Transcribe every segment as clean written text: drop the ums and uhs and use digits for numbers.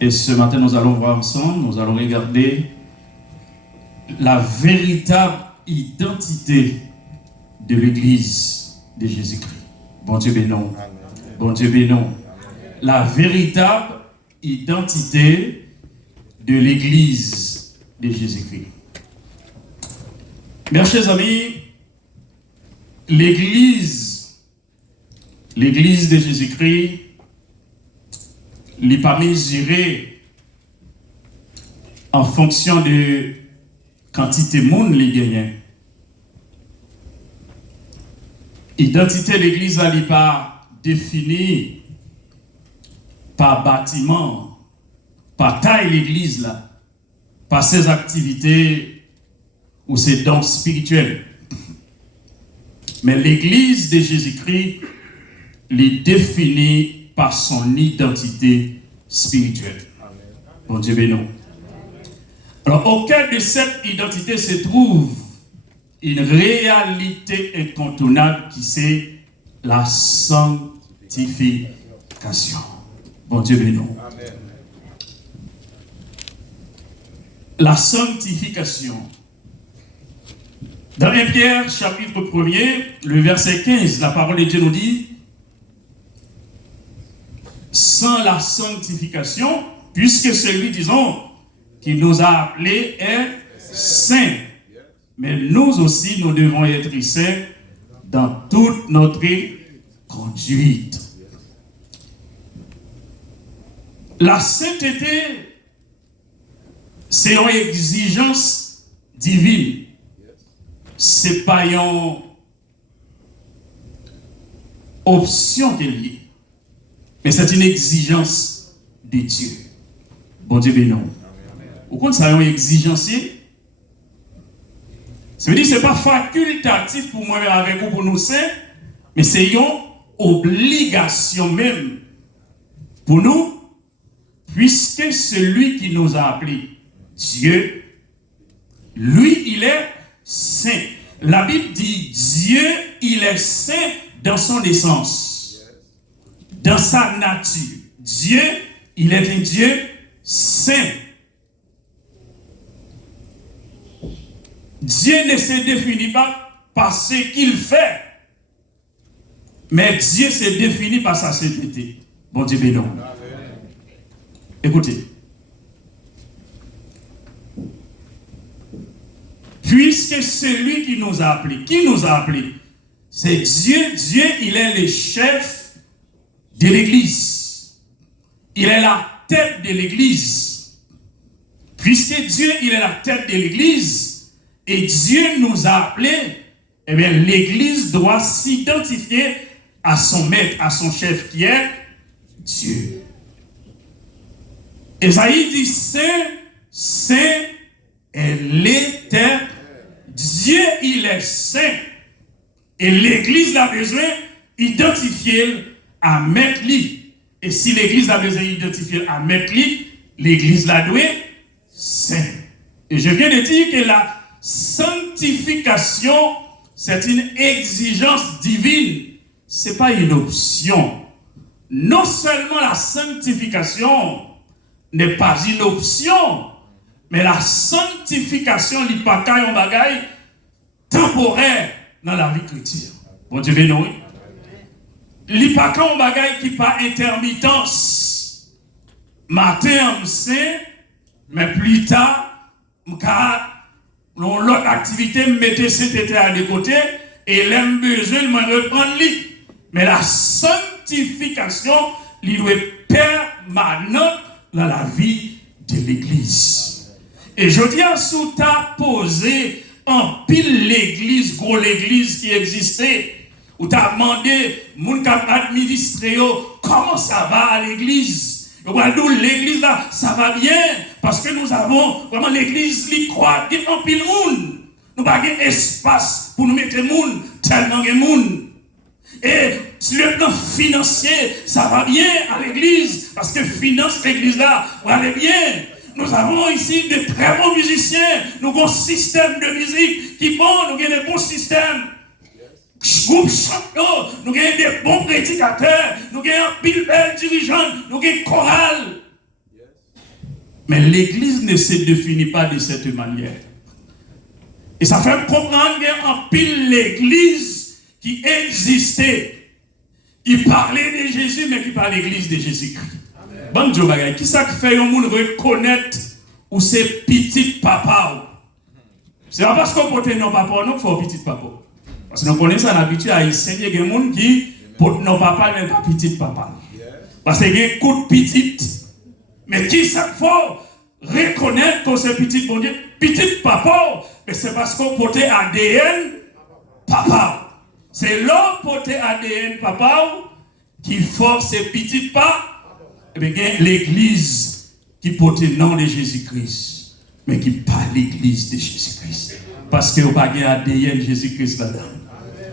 Et ce matin, nous allons voir ensemble, nous allons regarder la véritable identité de l'Église de Jésus-Christ. Bon Dieu bénon. Bon Dieu bénon. La véritable identité de l'Église de Jésus-Christ. Mes chers amis, l'Église de Jésus-Christ n'est pas mesurée en fonction de quantité de monde les gagnants. L'identité de l'Église n'est pas définie par bâtiment, par taille l'Église là, par ses activités ou ses dons spirituels. Mais l'Église de Jésus-Christ est définie par son identité spirituelle. Bon Dieu béni. Alors, au cœur de cette identité se trouve une réalité incontournable qui c'est la sanctification. Bon Dieu béni. La sanctification. Dans 1 Pierre, chapitre 1er, le verset 15, la parole de Dieu nous dit: sans la sanctification, puisque celui, disons, qui nous a appelés est saint. Mais nous aussi, nous devons être saints dans toute notre conduite. La sainteté, c'est une exigence divine. C'est pas une option qu'elle est. Mais c'est une exigence de Dieu. Bon Dieu béni. Au compte, ça a une exigence. Ça veut dire que ce n'est pas facultatif pour moi avec vous, pour nous, mais c'est une obligation même pour nous, puisque celui qui nous a appelés, Dieu, lui, il est saint. La Bible dit Dieu, il est saint dans son essence. Dans sa nature. Dieu, il est un Dieu saint. Dieu ne se définit pas par ce qu'il fait, mais Dieu se définit par sa sainteté. Bon Dieu béni. Écoutez. Puisque celui qui nous a appelés, c'est Dieu. Dieu, il est le chef de l'Église. Il est la tête de l'Église. Puisque Dieu, il est la tête de l'Église, et Dieu nous a appelés, eh bien, l'Église doit s'identifier à son maître, à son chef qui est Dieu. Ésaïe dit saint, saint est l'Éternel. Dieu, il est saint. Et l'Église a besoin d'identifier à mettre lui. Et si l'Église a besoin d'identifier à mettre lui, l'Église la doit saint. Et je viens de dire que la sanctification, c'est une exigence divine. Ce n'est pas une option. Non seulement la sanctification n'est pas une option, mais la sanctification n'est pas un bagage temporaire dans la vie chrétienne. Bon Dieu béni. Il n'y a pas qu'un bagage qui pas intermittence. Matin, je sais, mais plus tard, l'autre activité, je mettais cet été à des côtés et l'aime besoin de me reprendre lui. Mais la sanctification, il doit être permanente dans la vie de l'Église. Et je dis à sous ta posé en pile l'Église, gros l'Église qui existait. Ou t'as demandé, moun kap administré, comment ça va à l'église? L'église là, ça va bien, parce que nous avons vraiment l'église qui croit, qui en pile moun. Nous n'avons pas d'espace pour nous mettre moun, tellement de moun. Et sur le plan financier, ça va bien à l'église, parce que finance l'église là, va aller bien. Nous avons ici de très bons musiciens, nous avons un système de musique qui est bon, nous avons des bons systèmes. Groupe champion, nous avons des bons prédicateurs, nous avons un pile bel dirigeant, nous avons chorale. Mais l'église ne se définit pas de cette manière. Et ça fait comprendre qu'il y a en pile l'église qui existait, qui parlait de Jésus, mais qui parle l'église de Jésus-Christ. Bon Dieu, qui ça fait un monde reconnaître ou c'est petit papa? C'est pas parce qu'on porte nos papas, non, il faut petit papa. Parce que nous connaissons l'habitude à enseigner il y a des gens qui portent nos papas, mais pas petit papa. Parce qu'il y a un coup de petite. Mais qui ça faut reconnaître que c'est petit, bon Dieu, petit papa, mais c'est parce qu'on porte ADN papa. C'est l'homme porté ADN papa qui force ces petits pas. Et bien, l'église qui porte le nom de Jésus-Christ, mais qui parle l'église de Jésus-Christ. Parce que vous n'avez pas ADN Jésus-Christ là-dedans.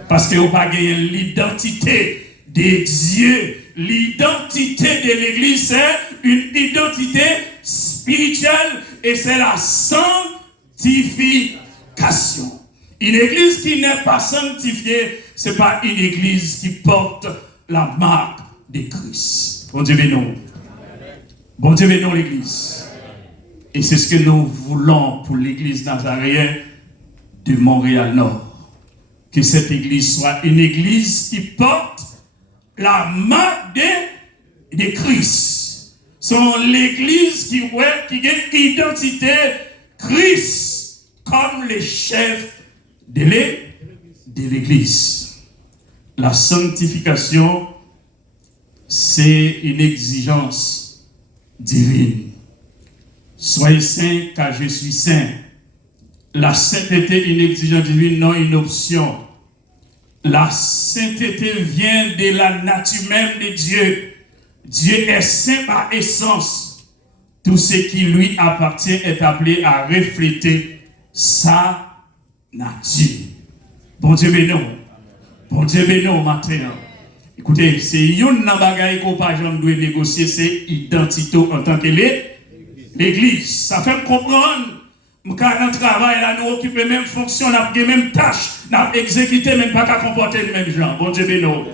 Parce que vous n'avez pas l'identité de Dieu. L'identité de l'église, c'est une identité spirituelle et c'est la sanctification. Une église qui n'est pas sanctifiée, ce n'est pas une église qui porte la marque de Christ. Bon Dieu bénisse. Bon Dieu bénisse l'église. Et c'est ce que nous voulons pour l'église nazaréenne de Montréal-Nord. Que cette église soit une église qui porte la marque de Christ. C'est l'église qui a une identité Christ comme le chef de l'église. La sanctification, c'est une exigence divine. Soyez saints car je suis saint. La sainteté est une exigence divine, non une option. La sainteté vient de la nature même de Dieu. Dieu est saint par essence. Tout ce qui lui appartient est appelé à refléter sa nature. Bon Dieu bénisse. Bon Dieu bénisse matin. Écoutez, c'est une bagaille qu'on pas jamais doit négocier, c'est identité en tant que l'église. Ça fait comprendre. Car dans le travail, là, nous occupons les mêmes fonctions, nous avons les mêmes tâches, nous avons exécuté, même pas qu'à comporter les mêmes gens. Bon Dieu bénisse.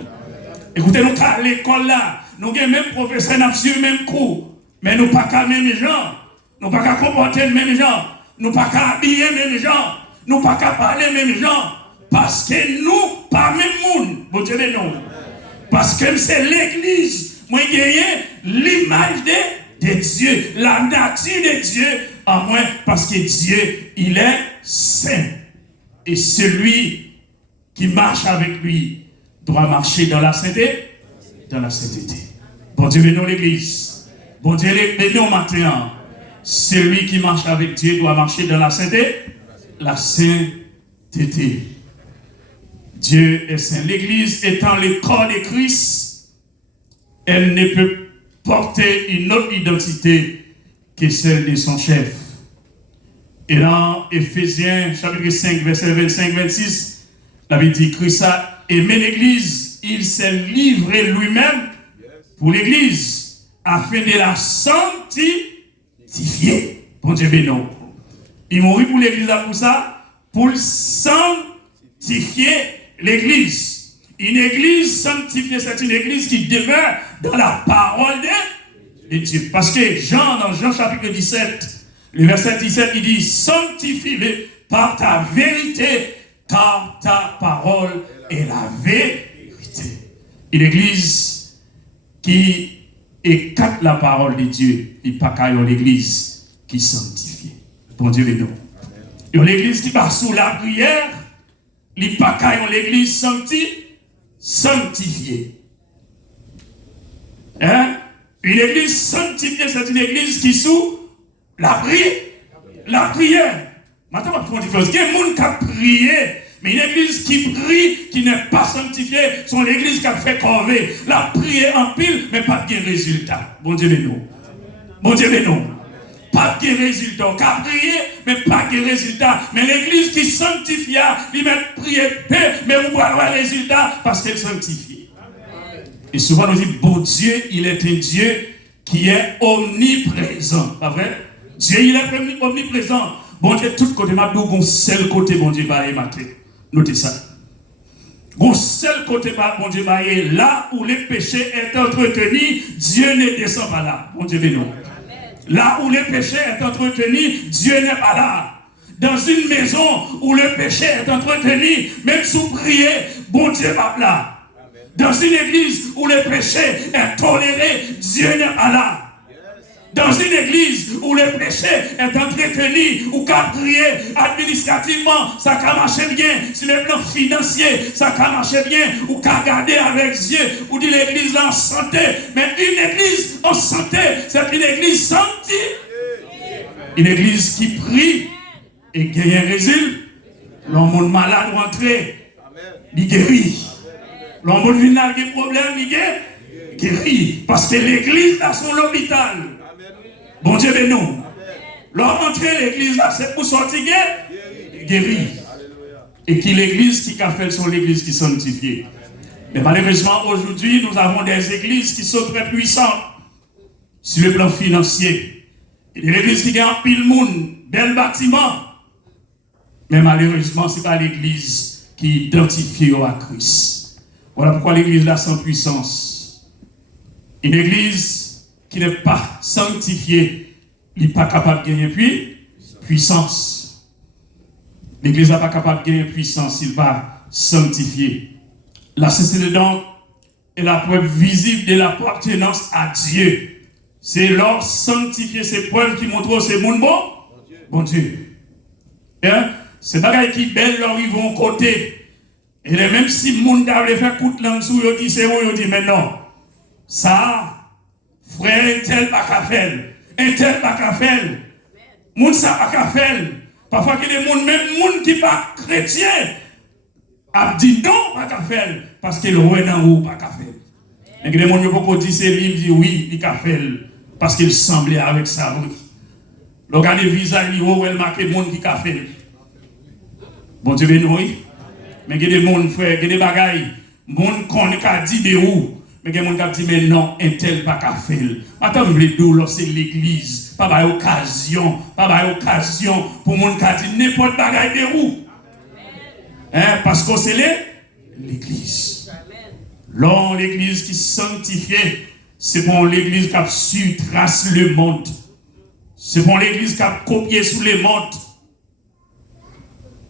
Écoutez, nous à l'école là, nous avons les mêmes professeurs, nous avons suivi les mêmes cours, mais nous pas qu'à les mêmes gens, nous pas qu'à comporter les mêmes gens, nous pas qu'à habiller les mêmes gens, nous pas qu'à parler les mêmes gens, parce que nous, pas même monde. Bon Dieu bénisse. Parce que c'est l'église, moi j'ai l'image de Dieu, la nature de Dieu en moi, parce que Dieu, il est saint. Et celui qui marche avec lui doit marcher dans la sainteté. Dans la sainteté. Bon Dieu bénisse l'église. Bon Dieu bénisse matin. Celui qui marche avec Dieu doit marcher dans la sainteté. La sainteté. Dieu est saint. L'église étant le corps de Christ, elle ne peut porter une autre identité que celle de son chef. Et dans Éphésiens chapitre 5, verset 25-26, la Bible dit Christ a aimé l'église, il s'est livré lui-même pour l'église, afin de la sanctifier. Bon Dieu bénisse. Il mourit pour l'église pour ça, pour sanctifier l'église. Une église sanctifiée, c'est une église qui demeure dans la parole de Dieu. Parce que Jean, dans Jean chapitre 17, le verset 17, il dit, sanctifie-le par ta vérité, car ta parole est la vérité. Une église qui écarte la parole de Dieu, il n'y a pas l'église qui sanctifie. Bon Dieu bénisse. Et l'église qui va sous la prière, il n'y a pas l'église sanctifiée. Hein? Une église sanctifiée, c'est une église qui sous la prière. Maintenant, on va faire une différence. Il y a des gens qui ont prié, mais une église qui prie, qui n'est pas sanctifiée, c'est l'église qui a fait corvée. La prière en pile, mais pas de résultat. Bon Dieu bénisse. Bon Dieu bénisse. Pas de résultat. On a prié, mais pas de résultat. Mais l'église qui sanctifie, il met prier peu, mais on voit le résultat parce qu'elle sanctifie. Et souvent, on dit, bon Dieu, il est un Dieu qui est omniprésent. Pas vrai? Dieu, il est omniprésent. Bon Dieu, tout côté, ma bon seul côté, bon Dieu, va y mater. Notez ça. Bon seul côté, bon Dieu, va là où les péchés est entretenu, Dieu ne descend pas là. Bon Dieu, bénisse. Là où le péché est entretenu, Dieu n'est pas là. Dans une maison où le péché est entretenu, même sous prier, bon Dieu n'est pas là. Dans une église où le péché est toléré, Dieu n'est pas là. Dans une église où le péché est entretenu, ou qu'à prier administrativement, ça peut marcher bien. Sur le plan financier, ça peut marcher bien. Ou qu'à garder avec Dieu, ou dit l'église en santé. Mais une église en santé, c'est une église sanctifiée. Une église qui prie et gagne un résultat. L'homme malade rentré, il guérit. L'homme vient avec des problèmes, il guérit. Parce que l'église a son hôpital. Bon Dieu béni nous. L'homme entrer l'église là, c'est pour sortir guéri. Et qui l'église qui a fait son l'église qui est sanctifiée. Mais malheureusement, aujourd'hui, nous avons des églises qui sont très puissantes sur le plan financier. Et des églises qui gagnent pile monde, bel bâtiment. Mais malheureusement, ce n'est pas l'église qui identifie à Christ. Voilà pourquoi l'église là sans puissance. Une église qui n'est pas sanctifiée, il n'est pas capable de gagner puissance. L'église n'est pas capable de gagner puissance, il n'est pas sanctifié. La sincérité donc est la preuve visible de l'appartenance à Dieu. C'est leur sanctifier ces preuves qui montrent que c'est mon bon Dieu. Hein? C'est pas qui belle leur ils vont côté. Et même si le monde a fait coup de langue sous eux, dit c'est où, ils disent mais non. Ça, frère, un tel pas qu'à faire. Un tel pas qu'à faire. Moun ça pas qu'à faire. Parfois qu'il y a des gens, même gens qui pas chrétien, a dit non pas qu'à faire. Parce que le roi d'en haut pas qu'à faire. Et que les gens qui disent c'est lui, dit oui, il qu'à faire. Parce qu'il semblait avec ça, oui. Le gars de visage, il a marqué le monde qui a fait. Bon Dieu béni, oui. Mais il y a des gens, frère, il y a des bagailles. Les gens qui ont dit de où. Mais il y a des gens qui ont dit, mais non, un tel pas qu'à faire. Attends, je veux dire, c'est l'église. Pas d'occasion. Pas d'occasion pour les gens qui ont dit n'importe bagaille de où. Hein? Parce que c'est l'église. Là, l'église qui est sanctifiée, c'est pour l'église qui a su tracer le monde. C'est pour l'église qui a copié sous les mondes.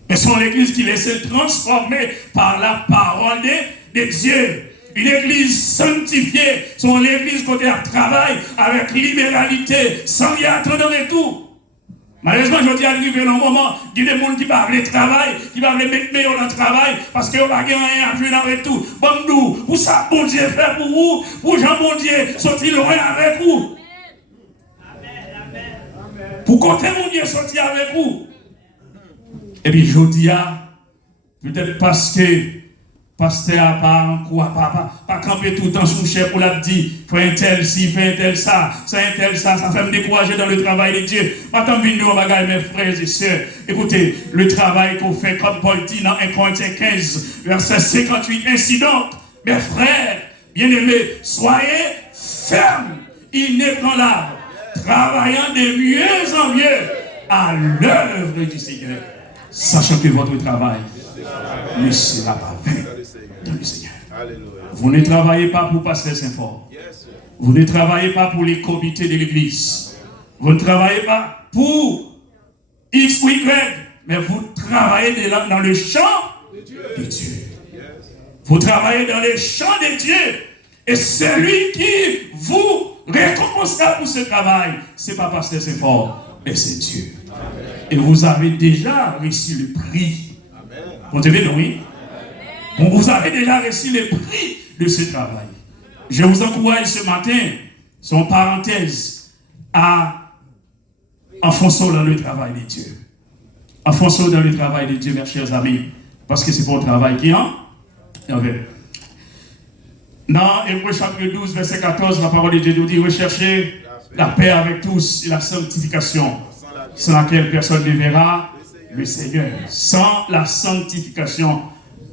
Mais c'est l'église qui laisse transformer par la parole de Dieu. Une église sanctifiée, c'est l'église qui travaille avec libéralité, sans y attendre et tout. Malheureusement, je dis arrivé un moment, il y a des gens qui parlent de travail, qui parlent de mettre meilleur dans le travail, parce qu'ils n'ont pas rien à jouer avec tout. Bon, pour ça, bon Dieu fait pour vous, pour Jean, bon Dieu, sortir loin avec vous. Pour côté mon Dieu sortir avec vous. Et puis je dis, peut-être parce que pasteur pas camper tout le temps sous chef pour la dire, fais un tel ci, fais un tel ça, ça fait me décourager dans le travail de Dieu. Maintenant, venez bagaille, mes frères et sœurs. Écoutez, le travail qu'on fait, comme Paul dit dans 1 Corinthiens 15, verset 58, ainsi donc, mes frères, bien-aimés, soyez fermes, inébranlables, travaillant de mieux en mieux à l'œuvre du Seigneur, sachant que votre travail ne sera pas vain dans le Seigneur. Vous ne travaillez pas pour Pasteur Saint-Fort. Vous ne travaillez pas pour les comités de l'église. Vous ne travaillez pas pour X ou Y, mais vous travaillez dans le champ de Dieu. Vous travaillez dans le champ de Dieu. Et celui qui vous récompensera pour ce travail, ce n'est pas Pasteur Saint-Fort, mais c'est Dieu. Et vous avez déjà reçu le prix. Vous devez oui. Bon, vous avez déjà reçu le prix de ce travail. Je vous encourage ce matin, sans parenthèse, à enfoncer dans le travail de Dieu. Enfoncer dans le travail de Dieu, mes chers amis, parce que c'est pour le travail qui est en vrai. Dans Hébreux chapitre 12, verset 14, la parole de Dieu nous dit, recherchez la paix avec tous et la sanctification, sans laquelle personne ne verra le Seigneur. Sans la sanctification,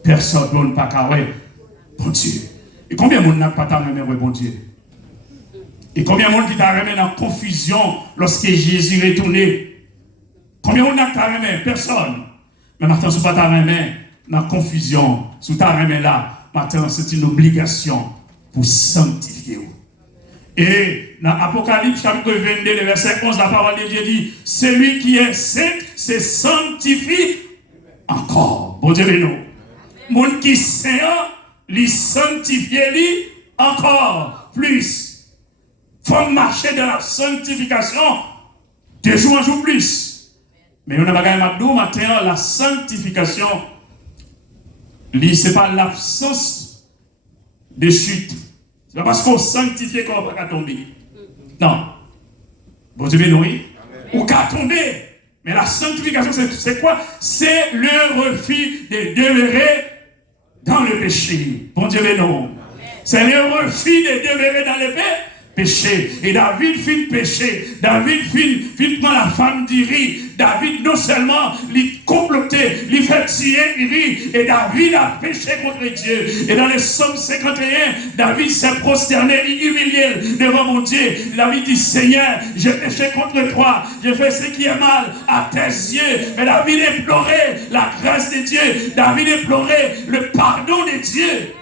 personne ne pas carré. Bon Dieu. Et combien de monde n'a pas remis bon Dieu? Et combien de monde qui t'a remis dans confusion lorsque Jésus est retourné? Combien de monde n'a pas remis? Personne. Mais maintenant, si tu n'as pas remis dans confusion, si tu as remis là, maintenant, c'est une obligation pour sanctifier. Et dans Apocalypse chapitre 22, le verset 11, la parole de Dieu dit, celui qui est saint se sanctifie encore. Bon Dieu, non. Mon qui est saint, lui sanctifie lui encore plus. Faut marcher dans la sanctification de jour en jour plus. Mais on a pas matin, la sanctification, ce n'est pas l'absence de chute. Ce n'est pas parce qu'on sanctifie qu'on ne va pas tomber. Non. Bon Dieu, oui. Ou qu'à tomber. Mais la sanctification, c'est quoi? C'est le refus de demeurer dans le péché. Bon Dieu, non. C'est le refus de demeurer dans le péché. Et David fit péché. David fit prendre la femme d'Iri. David non seulement lui complotait, lui fait tuer Iri. Et David a péché contre Dieu. Et dans le psaume 51, David s'est prosterné, il humilié devant mon Dieu. David dit, Seigneur, j'ai péché contre toi. J'ai fait ce qui est mal à tes yeux. Mais David implorait la grâce de Dieu. David implorait le pardon de Dieu.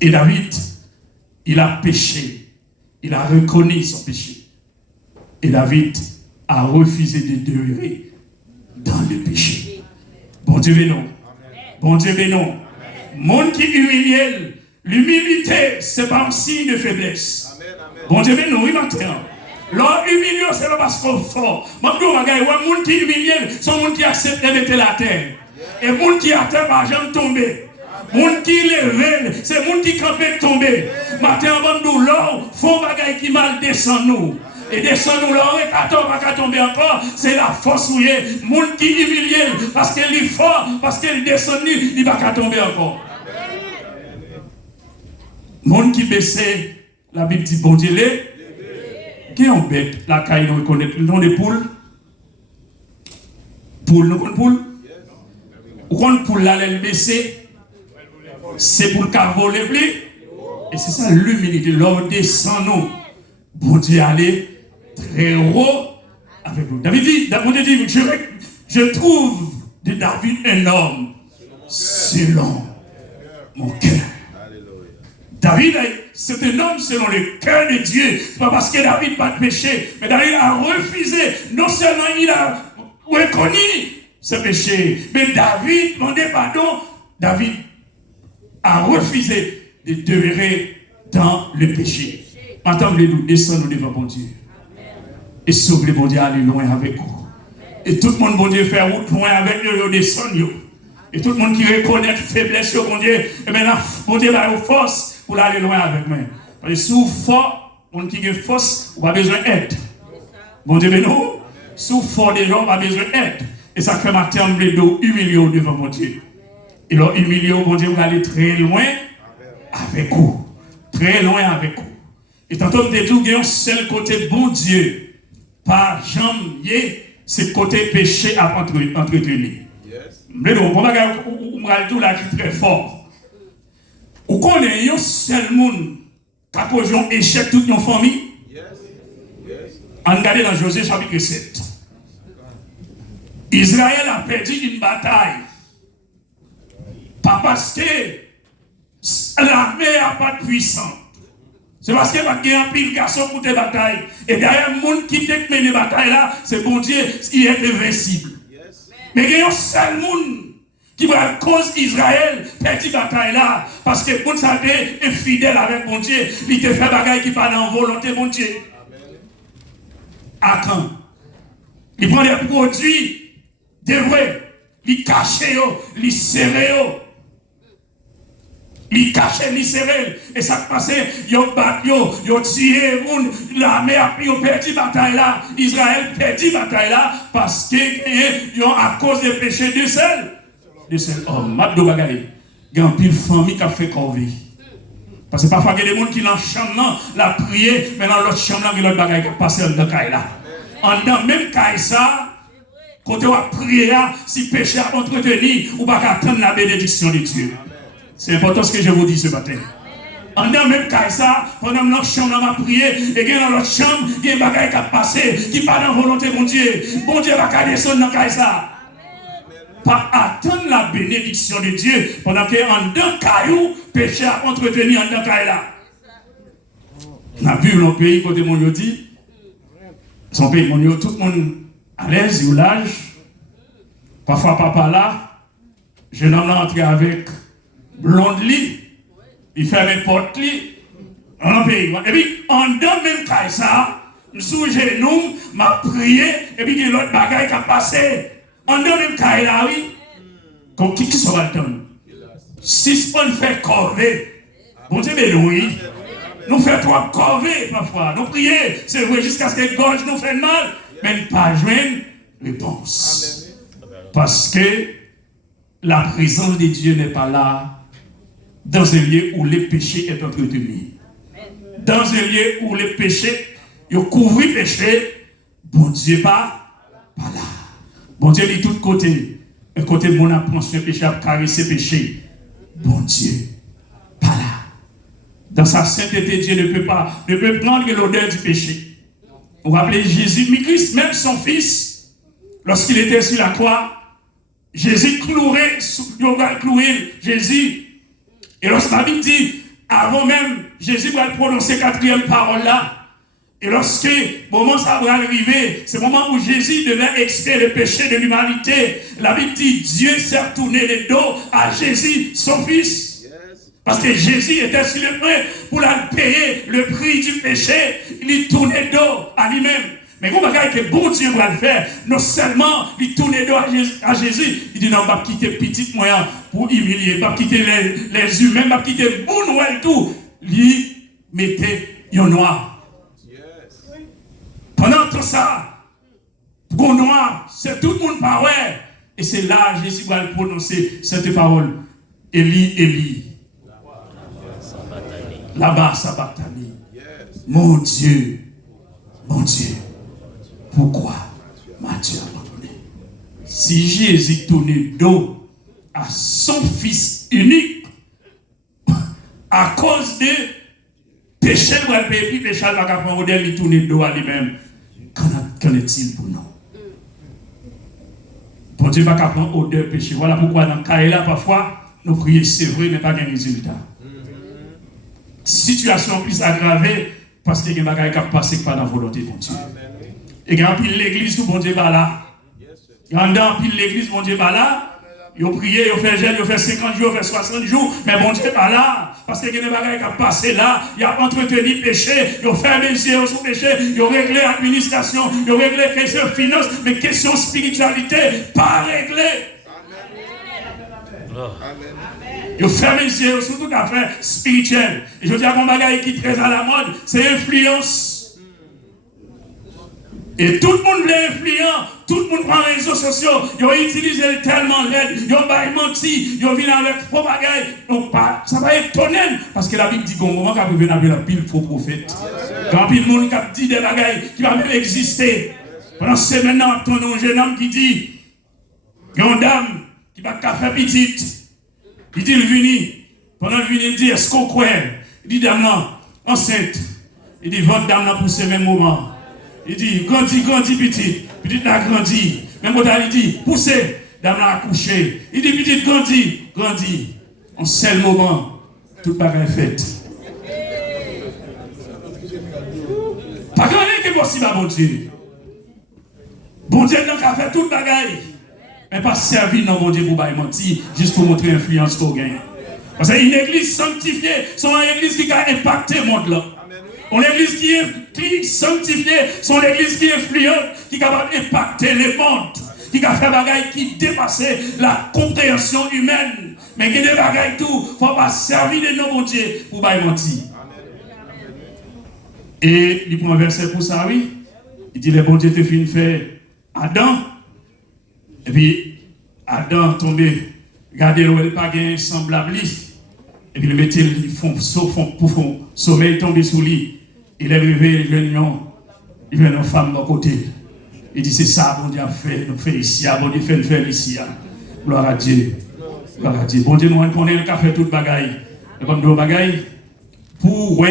Et David, il a péché. Il a reconnu son péché. Et David a refusé de demeurer dans le péché. Bon Dieu bénon. Bon Dieu bénon. Monde qui humilie, l'humilité, c'est pas un signe de faiblesse. Bon Dieu bénon, oui maintenant. L'homme humilié, c'est pas parce qu'on est fort. Monde qui humilie, c'est un monde qui accepte de mettre la terre. Et monde qui a terre, va jamais tomber. Moun qui lève, c'est moun qui campe tomber. Matin avant nous, l'or, font bagaille qui mal descend nous. Et descend nous l'or, et quand on va tomber encore, c'est la force où il est. Moun qui humilie, parce qu'elle est fort, parce qu'elle descend nous, il va pas tomber encore. Moun qui baisse, la Bible dit, bon Dieu, qui est en bête, la caille nous connaît, le nom des poules. Poule, nous connaissons poule. Ou quand poule là, elle baisse. C'est pour qu'à voler plus. Et c'est ça l'humilité. L'homme descend nous. Bon Dieu aller très haut avec nous. David dit, je trouve de David un homme selon mon cœur. David, c'est un homme selon le cœur de Dieu. Ce n'est pas parce que David n'a pas de péché, mais David a refusé. Non seulement il a reconnu ce péché, mais David demandait pardon. David a refusé de demeurer dans le péché. Entendez-nous, descendons devant bon Dieu. Et sauve bon Dieu, aller loin avec vous. Et tout le monde, bon Dieu, faire route loin avec nous, descendre. Et tout le monde qui reconnaît la faiblesse, bon Dieu, et bien là, bon Dieu va avoir force pour aller loin avec moi. Parce que si vous êtes fort, on qui a force, on a besoin d'aide. Bon Dieu, mais nous, si vous êtes fort des gens, on a besoin d'aide. Et ça fait matin, on est humilié devant mon Dieu. Et là, humilié, bon Dieu, vous allez très loin avec vous. Très loin avec vous. Et tantôt, vous dites, il y a un seul côté, bon Dieu, par jambier, c'est côté péché à entretenir. Mais donc, on va tout là qui est très fort. Vous connaissez un seul monde qui a causé un échec toute notre famille? On regarde dans Josué chapitre 7. Israël a perdu une bataille. Pas parce que l'armée n'a pas de puissance. C'est parce qu'il y a un pile garçon pour des batailles. Et derrière le monde qui t'a mené les batailles là, c'est bon Dieu, il est invincible. Mais il y a un seul monde qui va à cause d'Israël perdre la bataille là. Parce que le monde est infidèle avec bon Dieu. Il te fait bagaille qui parle en volonté bon Dieu. À quand? Il prend des produits de vrai. Il cache, il serre. Il cache, il serre. Et ça passe, il bat, il tire, l'armée a perdu la bataille là. Israël perdu la bataille là parce que à cause des péchés de seul homme. Mabdo bagaille. Il y a une pile famille qui a fait corvée. Parce que parfois il y a des gens qui dans la chambre la prier, mais dans l'autre chambre il y a l'autre bagaille qui passe dans le caille là. En dans même caille ça, quand on va prier si péché à entretenir, ou pas attendre la bénédiction de Dieu. C'est important ce que je vous dis ce matin. En dans même cas ça, pendant notre chambre, on va prier, et dans notre chambre, il y a un bagage qui a passé, qui part dans la volonté de mon Dieu. Bon Dieu va descendre dans le ça. Pas attendre la bénédiction de Dieu pendant qu'il y a un caillou péché à entretenir en dans là. On a vu dans le pays, côté mon dit, son pays, mon tout le monde à l'aise, il l'âge. Parfois, papa là, jeune homme là entré avec blonde lit, il ferme porte lit, dans le pays. Et puis, en dedans même cas ça, sous genou, m'a prié, et puis il y a l'autre bagaille qui a passé. En dedans même cas là, oui, comme qui sera le temps. Si on fait corvée, bon Dieu, mais oui. Nous faisons trois corvées parfois. Nous prions, c'est vrai, jusqu'à ce que gorge nous fait mal, mais pas joindre réponse. Parce que la présence de Dieu n'est pas là dans un lieu où les péchés est entretenu. Dans un lieu où les péchés, ils couvrent les péchés, bon Dieu pas là. Bon Dieu dit tout côté. Un côté de mon apprenti, péché à caresser péché. Bon Dieu, pas là. Dans sa sainteté, Dieu ne peut prendre l'odeur du péché. Vous vous rappelez Jésus-Christ, même son fils, lorsqu'il était sur la croix, Jésus clouait Jésus. Et lorsque la Bible dit, avant même, Jésus va prononcer quatrième parole là. Et lorsque le moment ça va arriver, c'est le moment où Jésus devait expier le péché de l'humanité. La Bible dit, Dieu s'est retourné le dos à Jésus, son fils. Parce que Jésus était sur le point pour payer le prix du péché. Il tournait le dos à lui-même. Mais vous regardez que bon Dieu va le faire. Non seulement il tourne le dos à Jésus, il dit non, je vais quitter petit moyen pour humilier, je vais quitter les humains, je vais quitter bon Noël tout. Il mettait un noir. Pendant tout ça, bon noir, c'est tout le monde parole. Et c'est là Jésus va prononcer cette parole. Élie, Élie. Là-bas, Sabatani. Mon Dieu, pourquoi m'as-tu abandonné? Si Jésus tournait dos à son fils unique, à cause de péché, il va payer, puis péché, il va prendre modèle, il tourne dos à lui-même. Qu'en est-il pour nous? Bon Dieu va prendre odeur péché. Voilà pourquoi dans le cas là, parfois, nous prions, c'est vrai, mais pas de résultat. Situation plus aggravée parce qu'il y a des choses qui passent par la volonté de Dieu. Et quand l'église, tout bon Dieu va là. Quand l'église, bon Dieu va là. Ils ont prié, ils ont fait jeûne, ils ont fait 50 jours, ils ont fait 60 jours, mais bon Dieu va là. Parce qu'il y a des choses qui passent là. Ils ont entretenu le péché, ils ont fermé les yeux sur le péché, ils ont réglé l'administration, ils ont réglé les questions finances, mais questions spiritualité, pas réglées. Amen. Ils ont fermé les yeux sur toute affaire spirituelle. Et je dis à mon bagage qui est très à la mode, c'est influence. Et tout le monde est influent, tout le monde prend les réseaux sociaux, ils ont utilisé tellement l'aide, ils ont menti, ils ont venu avec faux bagages. Donc ça va étonner, parce que la Bible dit qu'au moment qu'on va venir la pile faux prophète. Quand il y a des gens qui dit des bagages qui vont même exister. Pendant ce maintenant, on a un jeune homme qui dit, il y a une dame qui va faire petite. Il dit, il vient, pendant qu'il vient, il dit, est-ce qu'on croit? Il dit, dame, non, enceinte. Il dit, votre dame, pour ce même moment. Il dit, grandis, petite. Petite n'a grandi. Même quand il dit, poussez, dame n'a accouché. Il dit, petite, grandis. En seul moment, tout bagaille est fait. Pas grand chose qui est possible à bon Dieu. Bon Dieu n'a fait tout bagaille. Mais pas servir dans mon Dieu pour mentir, juste pour montrer l'influence qu'on gagne. Parce qu'une église sanctifiée, c'est une église qui a impacté le monde là. Une église qui est sanctifiée, c'est une église qui est influente, qui est capable d'impacter le monde, qui a fait des bagailles qui dépassent la compréhension humaine. Mais qui a des bagailles tout, il ne faut pas servir de nos mon Dieu pour mentir. Et il prend un verset pour ça, oui. Il dit, le bon Dieu te fait faire Adam. Et puis, Adam tombé, regardez l'eau, il pas gain semblable. Et puis, le métier, il font sommeil tombé sous lui. Il est réveillé, il vient une femme de côté. Il dit, c'est ça, bon Dieu a fait, nous fait ici, bon Dieu fait faire ici. Gloire à Dieu. Gloire à Dieu. Bon Dieu, nous connaissons le fait toute bagaille. Et comme nous bagaille, pour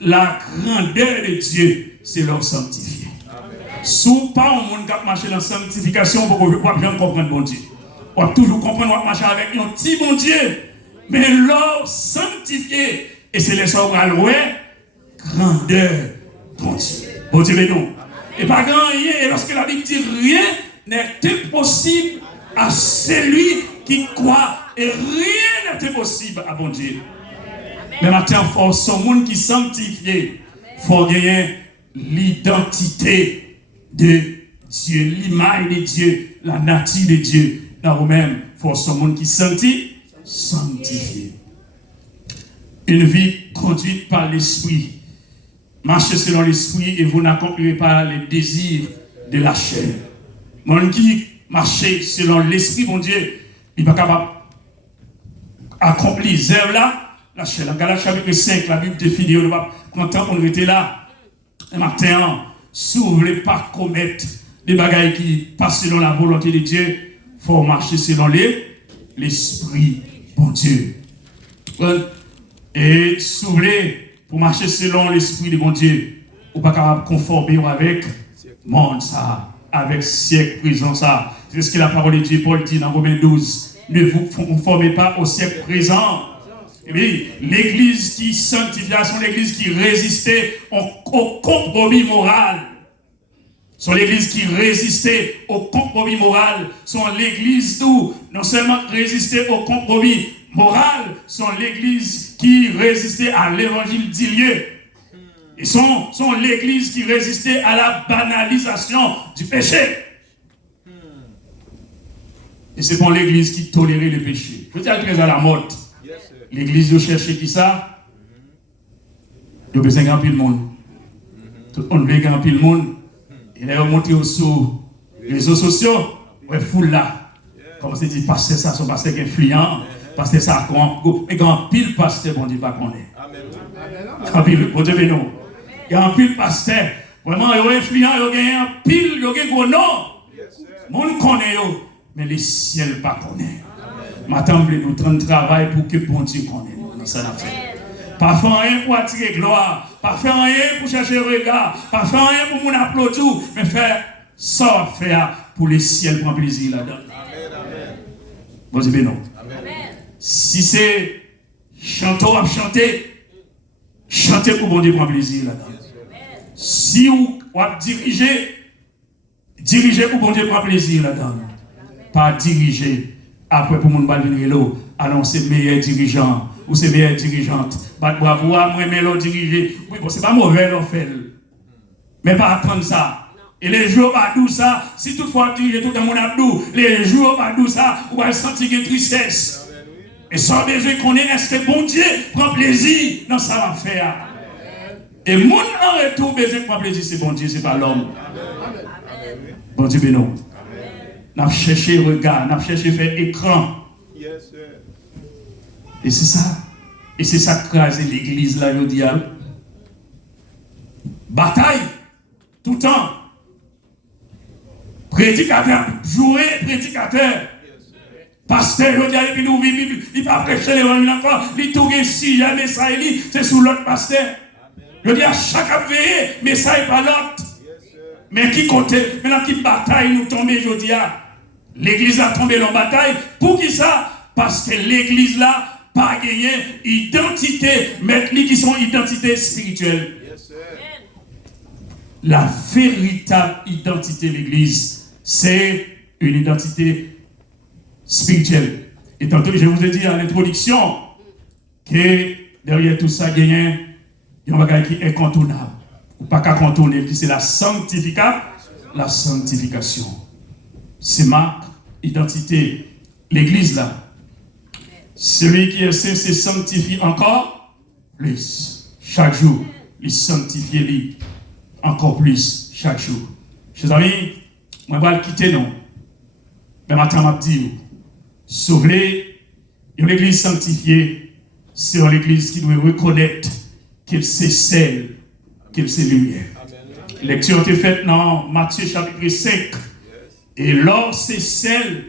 la grandeur de Dieu, c'est leur sanctifié. Sous pas un monde qui marche dans la sanctification pour que vous puissiez comprendre bon Dieu. On va toujours comprendre qu'on marche avec un petit bon Dieu. Mais l'or sanctifié, et c'est les sorts à l'ouest, grandeur, bon Dieu. Bon Dieu, mais non. Et pas grand rien. Et lorsque la Bible dit rien n'est impossible à celui qui croit. Et rien n'est impossible à bon Dieu. Mais maintenant, il faut son monde qui sanctifié. Il faut gagner l'identité de Dieu, l'image de Dieu, la nature de Dieu. Dans vous-même, il faut son monde qui sanctifié. Une vie conduite par l'esprit. Marchez selon l'esprit et vous n'accomplirez pas les désirs de la chair. Mon qui marche selon l'esprit, mon Dieu, il n'est pas capable d'accomplir ces là la chair. Dans Galates chapitre 5, la Bible définit, on va content qu'on était là. Un matin, si vous ne voulez pas commettre des bagailles qui passent selon la volonté de Dieu, il faut marcher selon l'esprit, bon Dieu. Et si vous voulez, pour marcher selon l'esprit de bon Dieu, vous ne pouvez pas conformer avec le monde, ça, avec le siècle présent. Ça. C'est ce que la parole de Dieu, Paul dit dans Romains 12. Ne vous conformez pas au siècle présent. Et bien, l'église qui sanctifie, c'est l'église qui résistait au compromis moral. C'est l'église qui résistait au compromis moral. C'est l'église où, non seulement résistait au compromis moral, sont l'église qui résistait à l'évangile d'Ilieu. Ils sont l'église qui résistait à la banalisation du péché. Et c'est pas l'église qui tolérait le péché. Je veux dire très à la mode. L'église de chercher qui ça? Il y a besoin d'un pile monde. Tout le monde veut un pile monde. Et là, on monte sur les réseaux sociaux. On est fou là. Comme c'est dit, pasteur ça, son pasteur influent. Pasteur ça, mais quand pile pasteur, bon Dieu, pas qu'on est. Quand pile, bon Dieu, mais non. Il y a un pile pasteur. Vraiment, il y a influent, il y a un pile, il y a un gros nom. Monde connaît, mais les ciels pas connaît. Maintenant, nous train de travail pour que bon Dieu connaisse. Pas faire rien pour attirer gloire, pas faire rien pour chercher regard, pas faire rien pour mon applaudir, mais faire ça faire pour les ciels prendre plaisir là-dedans. Bon Dieu, non. Si c'est chanter à chanter, chantez pour bon Dieu prendre plaisir là-dedans. Si vous dirigez pour bon Dieu prendre plaisir là-dedans. Pas diriger. Après, pour mon bal venir là, annoncer meilleur dirigeant ou c'est meilleure dirigeante. Bravo, moi, mais diriger. Oui, bon, c'est pas mauvais, l'on fait. Mais pas attendre ça. Et les jours, pas tout ça. Si toutefois, diriger tout dans mon abdou, les jours, pas tout ça, on va sentir une tristesse. Et sans besoin qu'on ait, est-ce que bon Dieu prend plaisir dans ça va faire. Et mon en retour, besoin de prendre plaisir, c'est bon Dieu, c'est pas l'homme. Bon Dieu, ben non. N'a cherché regard, n'a cherché faire écran. Et c'est ça. Et c'est ça que crase l'église là, le diable. Bataille, tout le temps. Prédicateur, jouer prédicateur. Pasteur, le diable, il nous vit, il va prêcher l'évangile encore. Il tourne si jamais ça c'est sous l'autre pasteur. Je dis à chaque veillée, mais ça n'est pas l'autre. Mais qui compte, maintenant qui bataille nous tombe aujourd'hui. L'église a tombé en bataille. Pour qui ça? Parce que l'église là, pas gagné identité, mais qui sont identité spirituelle. La véritable identité de l'église, c'est une identité spirituelle. Et tantôt, je vous ai dit en introduction que derrière tout ça, il y a un bagage qui est incontournable. Ou pas qu'à contourner, c'est la sanctification. C'est ma identité. L'église là, celui qui est saint se sanctifie encore plus. Chaque jour, il sanctifie encore plus chaque jour. Chers amis, moi je vais le quitter non. Mais maintenant, je vais dire, sauver une église sanctifiée, c'est l'église qui doit reconnaître qu'elle c'est celle, qu'elle c'est lumière. Lecture a été faite dans Matthieu chapitre 5. Et lors c'est celle,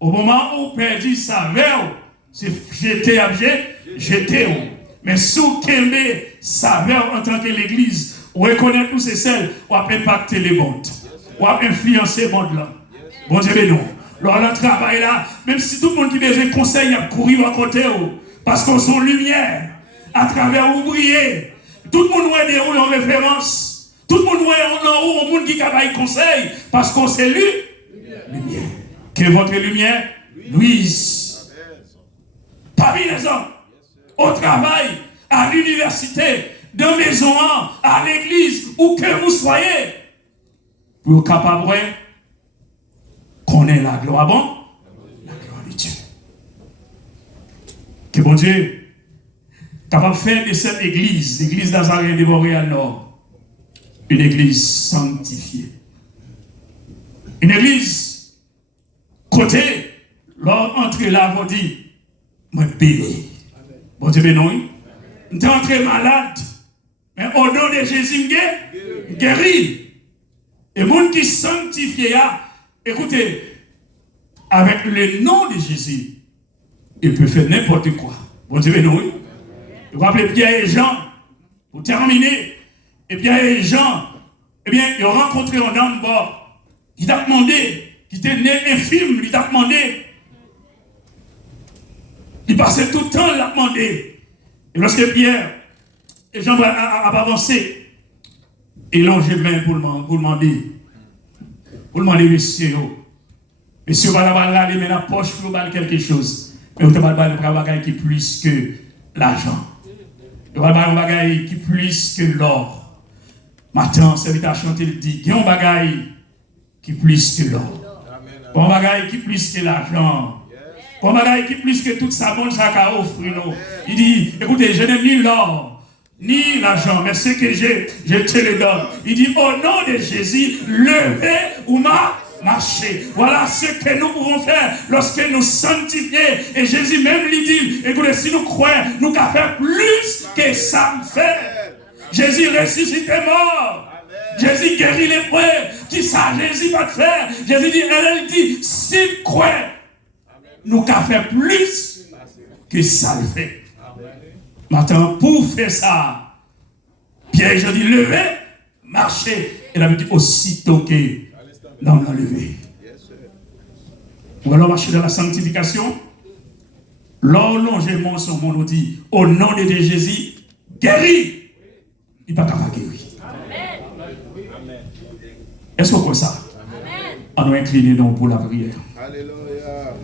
au moment où Père dit saveur, c'est jeter à jeter. Mais sous qu'aimer saveur en tant que l'église, on reconnaît tous ces celles, on va impacter les mondes, on va influencer le monde là. Bon Dieu, non. Alors, le travail là, même si tout le monde qui besoin de conseil, il a couru à côté, parce qu'on sont lumière, à travers où briller. Tout le monde voit des roues en référence. Tout le monde voit en haut, au monde qui a conseil. Parce qu'on s'est lu. Lumière. Que votre lumière luise. Parmi les hommes. Au travail, à l'université, dans la maison, à l'église, où que vous soyez. Pour être capable de connaître la gloire, bon? La gloire de Dieu. Que bon Dieu, capable de faire de cette église, l'église Nazareth de Montréal-Nord, une église sanctifiée. Une église, côté, lors entrer là, vous dit, moi béni. Bon Dieu, béni, oui. Nous sommes entrés malades, mais au nom de Jésus, guéri. Et le monde qui sanctifie, écoutez, avec le nom de Jésus, il peut faire n'importe quoi. Bon Dieu, béni, oui. Vous vous rappelez Pierre et Jean, pour terminer, et Pierre et Jean, eh bien, ils ont rencontré un homme qui t'a demandé, qui était né infirme, il t'a demandé. Il passait tout le temps à demander. Et lorsque Pierre et Jean a avancé, ils l'ont jeté main pour demander. Pour demander, monsieur, monsieur, va là, il met la poche pour faire quelque chose. Mais vous avez un bagage qui est plus que l'argent. Vous avez un bagage qui est plus que l'or. Maintenant, serviteur chanté il dit, il y a un bagage qui est plus que l'or. Un bagage qui est plus que l'argent. Un bagage qui est plus que tout ça, bon, ça a offert. Il dit, écoutez, je n'ai ni l'or, ni l'argent, mais ce que j'ai, je te le donne. Il dit, au nom de Jésus, levez ou marchez. Voilà ce que nous pouvons faire lorsque nous sanctifions. Et Jésus même lui dit, écoutez, si nous croyons, nous pouvons faire plus que ça fait. Jésus ressuscite mort. Jésus guérit les poings. Qui ça, Jésus va faire? Jésus dit, elle dit, s'il croit, nous pouvons faire plus que ça le fait. Maintenant, pour faire ça, Pierre, je dis, levez, marchez. Et il avait dit, aussitôt que l'on a levé. Ou alors marcher dans la sanctification. L'enlongement sur mon nous dit, au nom de Jésus, guéri. Il n'est pas capable de guérir. Est-ce qu'on croit ça? On va incliner donc pour la prière. Alléluia.